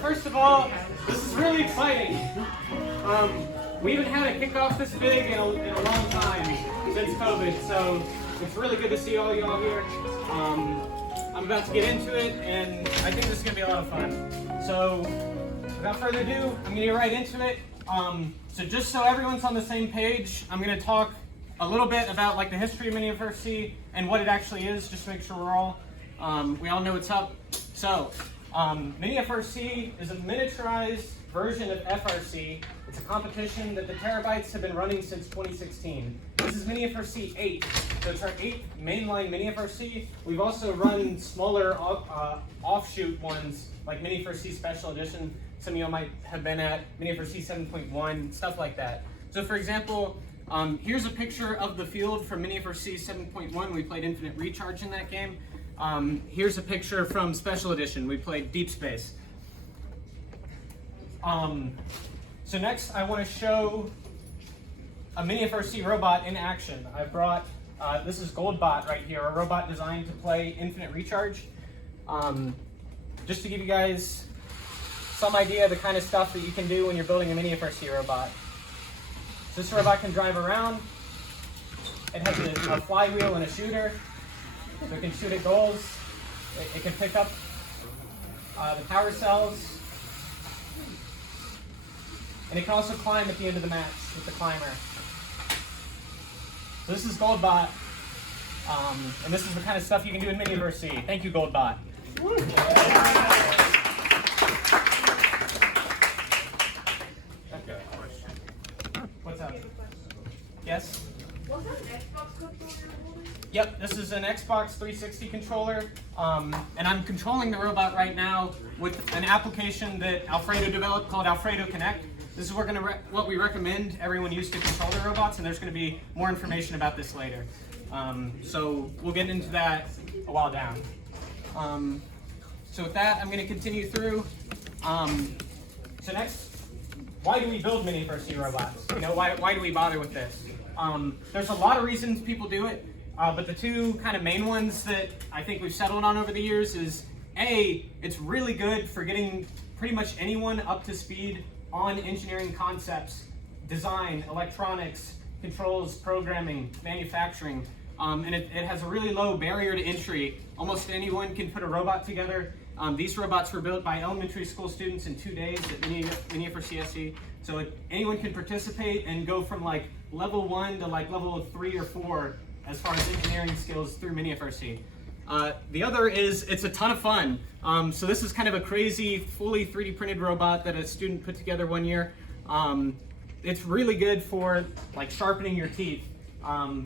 first of all, this is really exciting. We haven't had a kickoff this big in a long time since COVID, so it's really good to see all y'all here. I'm about to get into it, and I think this is going to be a lot of fun. So, without further ado, I'm going to get right into it. So just so everyone's on the same page, I'm going to talk a little bit about like the history of Mini FRC and what it actually is, just to make sure we all know what's up. So, Mini FRC is a miniaturized version of FRC. It's a competition that the TerrorBytes have been running since 2016. This is Mini FRC 8, so it's our 8th mainline Mini FRC. We've also run smaller offshoot ones like Mini FRC Special Edition. Some of you might have been at Mini FRC 7.1, stuff like that. So for example, here's a picture of the field from Mini FRC 7.1. We played Infinite Recharge in that game. Here's a picture from Special Edition. We played Deep Space. So next I want to show a Mini FRC robot in action. I brought, this is Goldbot right here, a robot designed to play Infinite Recharge. Just to give you guys some idea of the kind of stuff that you can do when you're building a Mini FRC robot. So this robot can drive around. It has a flywheel and a shooter, so it can shoot at goals. It can pick up the power cells. And it can also climb at the end of the match with the climber. So this is Goldbot, and this is the kind of stuff you can do in Mini FRC. Thank you, Goldbot. What's up? Yes? Was that an Xbox controller you're holding? Yep, this is an Xbox 360 controller, and I'm controlling the robot right now with an application that Alfredo developed called Alfredo Connect. This is what we recommend everyone use to control their robots, and there's going to be more information about this later. So we'll get into that a while down. So with that, I'm going to continue through. So next, why do we build Mini FRC robots? You know, why do we bother with this? There's a lot of reasons people do it, but the two kind of main ones that I think we've settled on over the years is A, it's really good for getting pretty much anyone up to speed on engineering concepts, design, electronics, controls, programming, manufacturing, and it has a really low barrier to entry. Almost anyone can put a robot together. These robots were built by elementary school students in 2 days at Mini FRC SE, so anyone can participate and go from like level 1 to like level 3 or 4 as far as engineering skills through Mini FRC. The other is it's a ton of fun. So this is kind of a crazy, fully 3D printed robot that a student put together one year. It's really good for like sharpening your teeth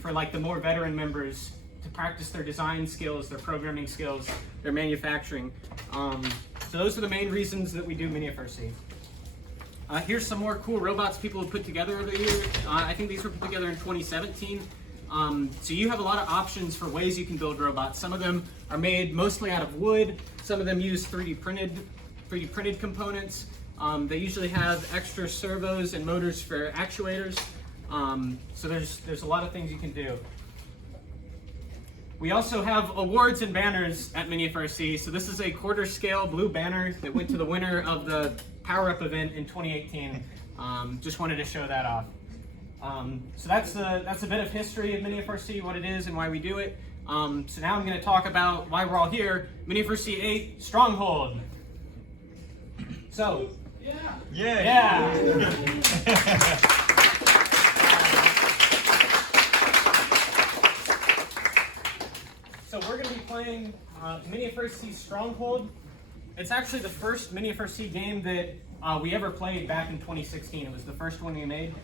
for like the more veteran members to practice their design skills, their programming skills, their manufacturing. So those are the main reasons that we do Mini FRC. Here's some more cool robots people have put together over the years. I think these were put together in 2017. So you have a lot of options for ways you can build robots. Some of them are made mostly out of wood. Some of them use 3D printed components. They usually have extra servos and motors for actuators. So there's a lot of things you can do. We also have awards and banners at Mini FRC. So this is a quarter scale blue banner that went to the winner of the Power Up event in 2018. Just wanted to show that off. So that's a bit of history of Mini FRC, what it is and why we do it. So now I'm going to talk about why we're all here. Mini FRC 8 Stronghold. So, yeah. So we're going to be playing Mini FRC Stronghold. It's actually the first Mini FRC game that we ever played back in 2016. It was the first one we made.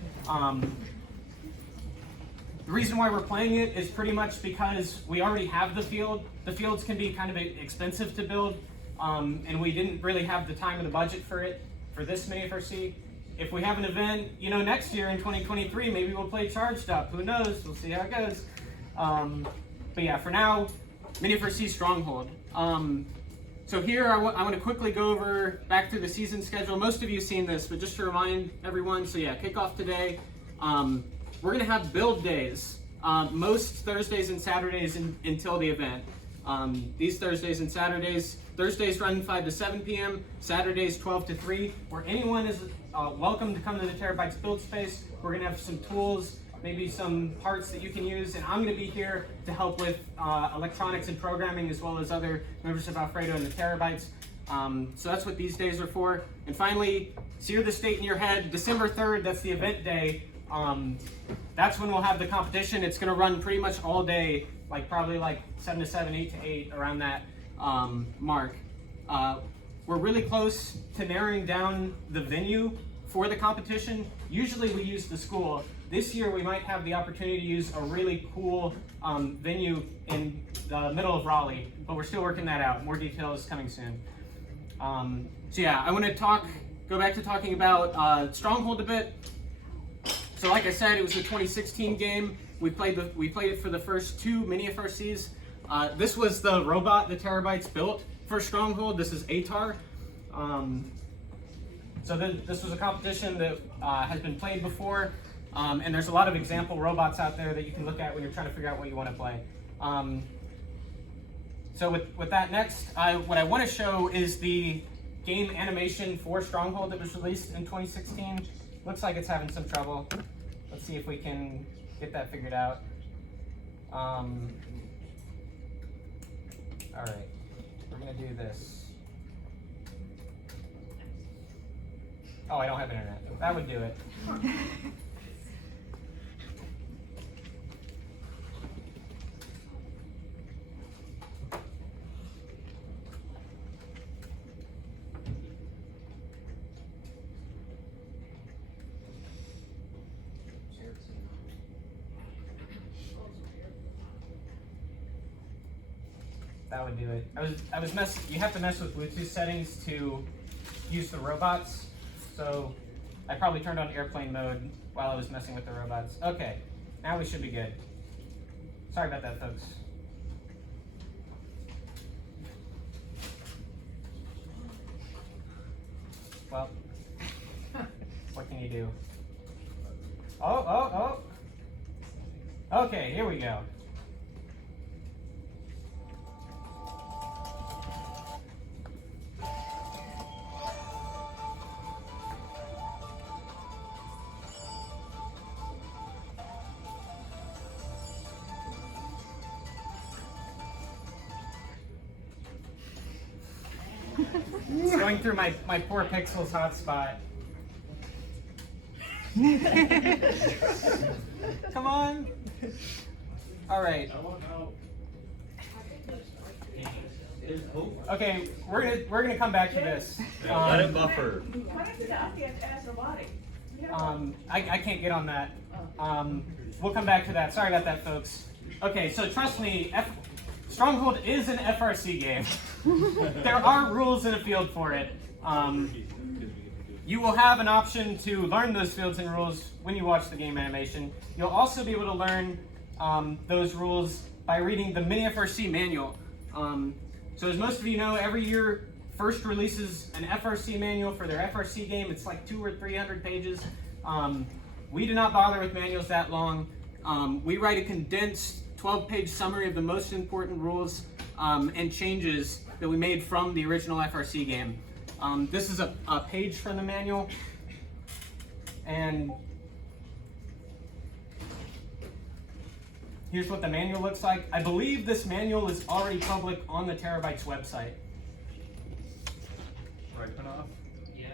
The reason why we're playing it is pretty much because we already have the field. The fields can be kind of expensive to build, and we didn't really have the time and the budget for this Mini FRC. If we have an event, you know, next year in 2023, maybe we'll play Charged Up. Who knows? We'll see how it goes. But yeah, for now, Mini FRC Stronghold. So here I want to quickly go over back through the season schedule. Most of you have seen this, but just to remind everyone, so yeah, kickoff today. We're going to have build days, most Thursdays and Saturdays until the event. These Thursdays and Saturdays, Thursdays run 5 to 7 p.m., Saturdays 12 to 3, where anyone is welcome to come to the TerrorBytes build space. We're going to have some tools, maybe some parts that you can use, and I'm going to be here to help with electronics and programming, as well as other members of Alfredo and the TerrorBytes. So that's what these days are for. And finally, sear this date in your head, December 3rd, that's the event day. That's when we'll have the competition. It's going to run pretty much all day, probably 7 to 7, 8 to 8, around that mark. We're really close to narrowing down the venue for the competition. Usually we use the school. This year we might have the opportunity to use a really cool venue in the middle of Raleigh, but we're still working that out. More details coming soon. So yeah, I want to go back to talking about Stronghold a bit. So like I said, it was the 2016 game. We played it for the first 2 Mini FRCs. This was the robot the TerrorBytes built for Stronghold. This is ATAR. So this was a competition that has been played before, and there's a lot of example robots out there that you can look at when you're trying to figure out what you want to play. So with that next, what I want to show is the game animation for Stronghold that was released in 2016. Looks like it's having some trouble. Let's see if we can get that figured out. All right, we're gonna do this. Oh, I don't have internet. That would do it. That would do it. You have to mess with Bluetooth settings to use the robots. So I probably turned on airplane mode while I was messing with the robots. Okay, now we should be good. Sorry about that, folks. Well, what can you do? Oh. Okay, here we go. It's going through my poor Pixels hotspot. Come on. All right. Okay, we're gonna come back to this. Let it buffer. I can't get on that. We'll come back to that. Sorry about that, folks. Okay, so trust me, Stronghold is an FRC game. There are rules in a field for it. You will have an option to learn those fields and rules when you watch the game animation. You'll also be able to learn those rules by reading the Mini FRC manual. So as most of you know, every year First releases an FRC manual for their FRC game. It's like 200 or 300 pages. We do not bother with manuals that long. We write a condensed 12-page summary of the most important rules and changes that we made from the original FRC game. This is a page from the manual, and here's what the manual looks like. I believe this manual is already public on the TerrorBytes website. Right turn off? Yeah.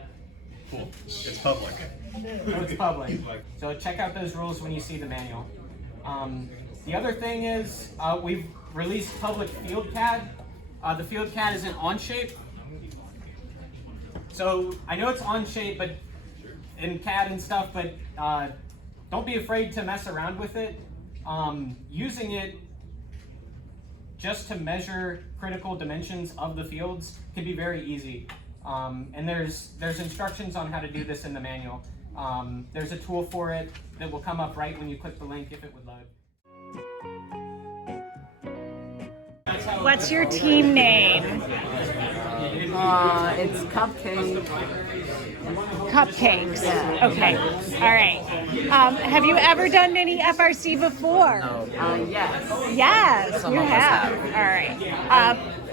Cool. It's public. Oh, it's public. So check out those rules when you see the manual. The other thing is we've released public field CAD. The field CAD isn't Onshape. So I know it's Onshape, but in CAD and stuff, but don't be afraid to mess around with it. Using it just to measure critical dimensions of the fields can be very easy. And there's instructions on how to do this in the manual. There's a tool for it that will come up right when you click the link if it would load. What's your team name? It's Cupcake. Cupcakes. Okay. All right. Have you ever done any FRC before? Yes. Yes, Some you of us have. have. All right.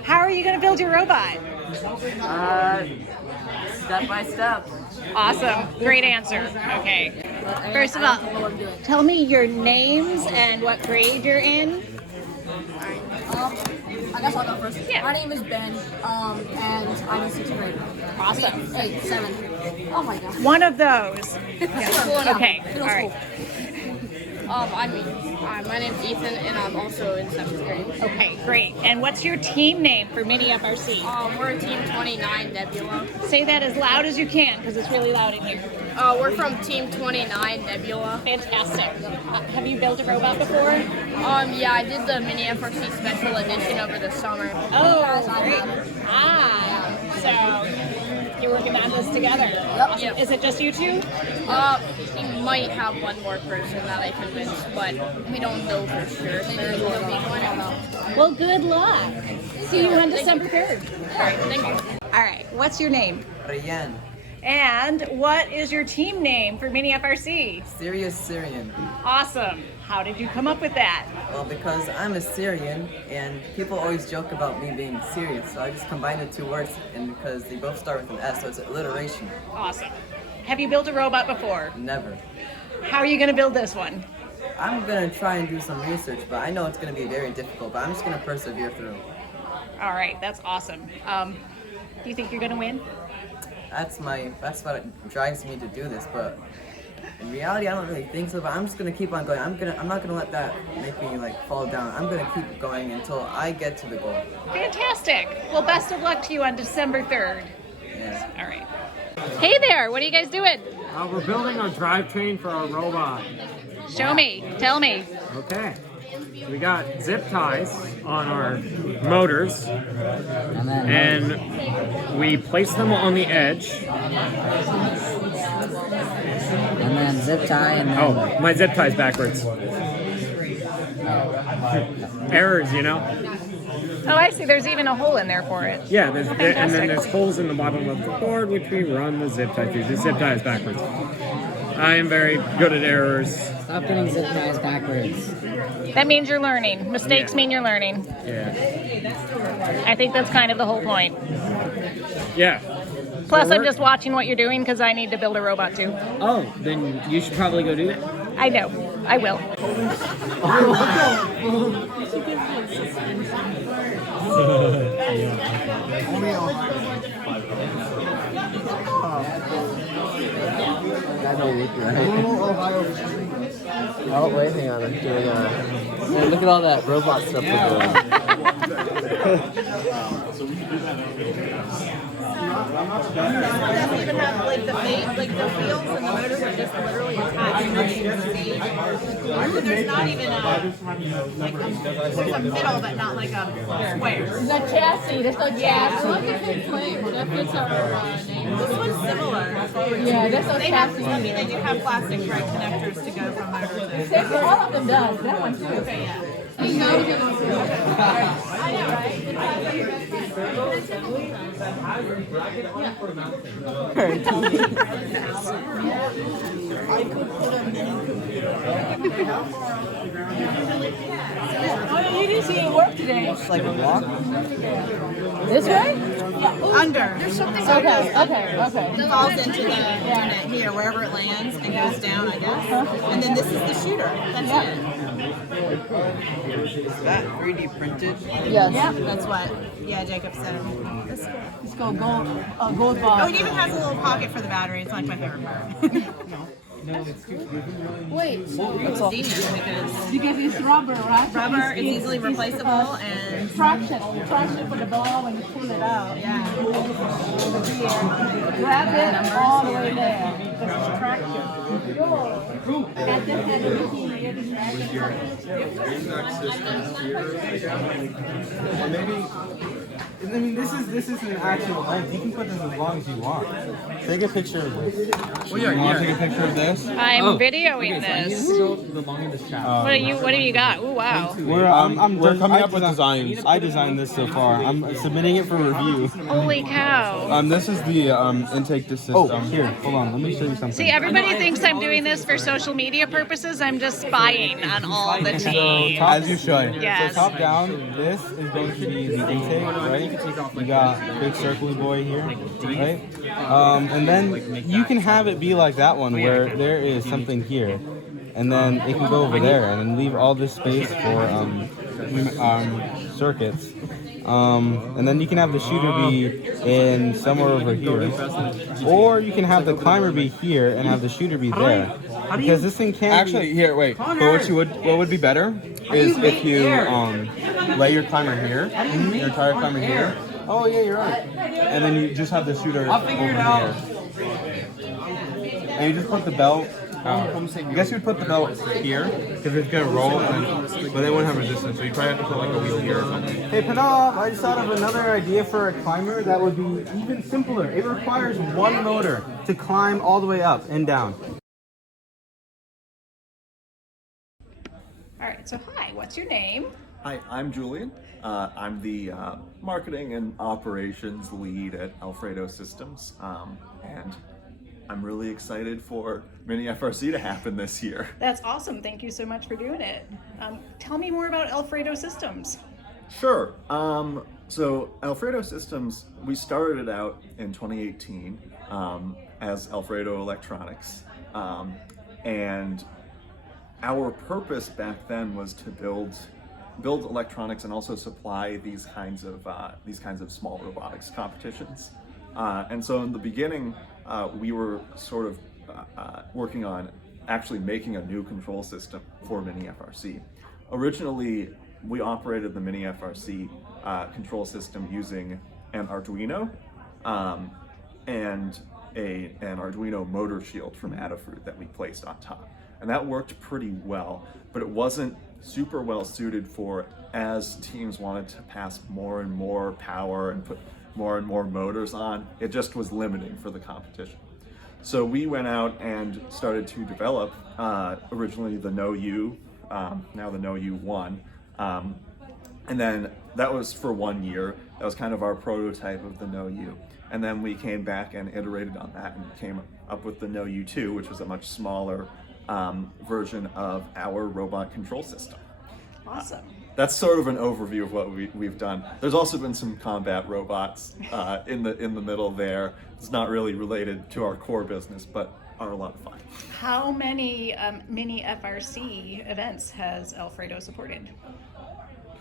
How are you going to build your robot? Step by step. Awesome. Great answer. Okay. First of all, tell me your names and what grade you're in. I guess I'll go first. Yeah. My name is Ben, and I'm in 6th grade. Awesome. 8, 7. Oh my god. One of those. Okay. Middle All right. My name's Ethan, and I'm also in 7th grade. Okay, great. And what's your team name for Mini FRC? We're Team 29 Nebula. Say that as loud as you can because it's really loud in here. We're from Team 29 Nebula. Fantastic. Have you built a robot before? Yeah, I did the Mini FRC Special Edition over the summer. Oh, great. So you're working on this together. Awesome. Yep. Is it just you two? We might have one more person that I convinced, but we don't know for sure. Well, good luck. See you on December 3rd. All right, thank you. All right, what's your name? Rayan, And what is your team name for Mini FRC? Serious Syrian. Awesome. How did you come up with that? Well, because I'm a Syrian and people always joke about me being serious, so I just combined the two words, and because they both start with an S, so it's alliteration. Awesome. Have you built a robot before? Never. How are you going to build this one? I'm gonna try and do some research, but I know it's gonna be very difficult, but I'm just gonna persevere through. All right, that's awesome. Do you think you're going to win? That's what drives me to do this, but in reality, I don't really think so, but I'm just gonna keep on going. I'm not gonna let that make me like fall down. I'm gonna keep going until I get to the goal. Fantastic. Well, best of luck to you on December 3rd. Yeah. All right. Hey there, what are you guys doing? We're building our drivetrain for our robot. Show me, tell me. Okay. We got zip ties on our motors, and we place them on the edge. And then zip tie and then... Oh, my zip tie's backwards. Errors, you know? Oh, I see. There's even a hole in there for it. Yeah, and then Fantastic. there's holes in the bottom of the board which we run the zip tie through. The zip tie is backwards. I am very good at errors. Stop getting zip ties backwards. That means you're learning. Mistakes mean you're learning. Yeah. I think that's kind of the whole point. Yeah. Plus, I'm just watching what you're doing because I need to build a robot too. Oh, then you should probably go do that. I know. I will. That don't look right. Oh, wait, hang on. I'm doing man, look at all that robot stuff we're doing. doesn't even have like the face, like the wheels and the motors are just literally attached to the stage. So there's not even there's a middle but not like a square. The chassis, there's no chassis. Look at the flame. That fits our name. This one's similar. Yeah, there's no They have, chassis. I mean, they do have plastic thread connectors to go from motors. All of them does. That one too. Okay, yeah. You know, you know. I know, right? Oh, you didn't see it work today. It's like a walk. This way? Under. There's something Okay. that falls into the unit here, wherever it lands, and goes down, I guess. And then this is the shooter. That's it. Is that 3D printed? Yes. Yep, that's what. Yeah, Jacob said. It's called gold Oh, bar. it even has a little pocket for the battery. It's like my favorite part. Wait, so It's genius because it's rubber, right? because rubber is easily replaceable and Traction for the ball when you pull it out. yeah. Grab it all the way there. Because it's traction. That just had a Maybe I mean, this is an actual length. You can put this as long as you want. Take a picture of this. Well, yeah. Take a picture of this. I'm videoing this. What have you got? Ooh, wow. We're coming up with designs. I designed this so far. I'm submitting it for review. Holy cow. This is the intake system. Oh, here, hold on. Let me show you something. See, everybody thinks I'm doing this for social media purposes. I'm just spying on all the teams. As you should. Yes. So top down, this is going to be the intake, right? You got big circly boy here, right? And then you can have it be like that one where there is something here, and then it can go over there and then leave all this space for circuits. And then you can have the shooter be in somewhere over here, or you can have the climber be here and have the shooter be there. Because this thing can actually here. Wait, but what would be better is if you lay your climber here, your entire climber here. Oh yeah, you're right. And then you just have the shooter over here. And you just put the belt. I guess you would put the belt here because it's gonna roll, but they wouldn't have resistance. So you probably have to put like a wheel here or something. Hey Pranav, I just thought of another idea for a climber that would be even simpler. It requires one motor to climb all the way up and down. All right, so hi, what's your name? Hi, I'm Julian. I'm the marketing and operations lead at Alfredo Systems, and I'm really excited for Mini FRC to happen this year. That's awesome. Thank you so much for doing it. Tell me more about Alfredo Systems. Sure. So Alfredo Systems, we started it out in 2018 as Alfredo Electronics, and our purpose back then was to build electronics and also supply these kinds of small robotics competitions. And so in the beginning, we were sort of working on actually making a new control system for Mini FRC. Originally, we operated the Mini FRC control system using an Arduino and an Arduino motor shield from Adafruit that we placed on top. And that worked pretty well, but it wasn't super well suited for as teams wanted to pass more and more power and put more and more motors on. It just was limiting for the competition. So we went out and started to develop originally the No-U, now the No-U 1. And then that was for 1 year. That was kind of our prototype of the No-U. And then we came back and iterated on that and came up with the No-U 2, which was a much smaller version of our robot control system. Awesome. That's sort of an overview of what we've done. There's also been some combat robots in the middle there. It's not really related to our core business, but are a lot of fun. How many Mini FRC events has Alfredo supported?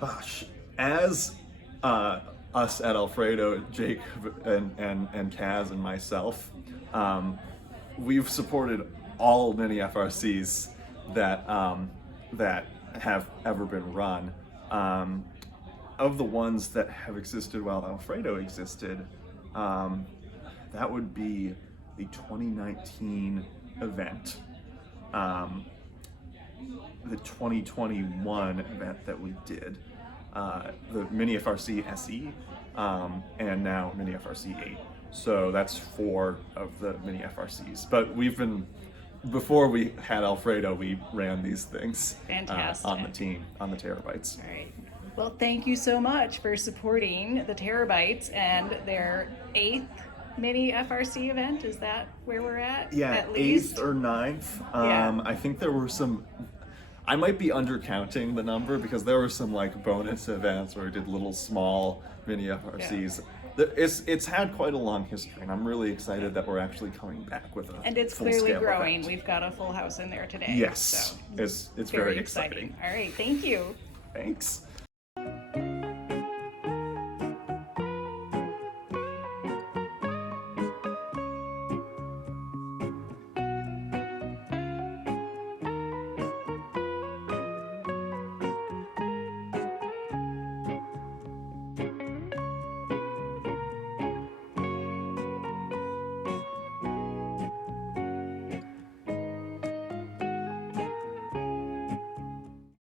Gosh, as us at Alfredo, Jake and Kaz and myself, we've supported all Mini FRCs that have ever been run. Of the ones that have existed while Alfredo existed, that would be the 2019 event, the 2021 event that we did, the Mini FRC SE, and now Mini FRC 8. So that's 4 of the Mini FRCs. But before we had Alfredo, we ran these things on the team, on the TerrorBytes. All right. Well, thank you so much for supporting the TerrorBytes and their 8th Mini FRC event. Is that where we're at? Yeah, at least 8th or 9th. Yeah. I think there were some, I might be undercounting the number because there were some like bonus events where we did little small Mini FRCs. Yeah. It's had quite a long history, and I'm really excited that we're actually coming back with a and it's clearly growing. Event. We've got a full house in there today. Yes, so it's very exciting. All right, thank you. Thanks.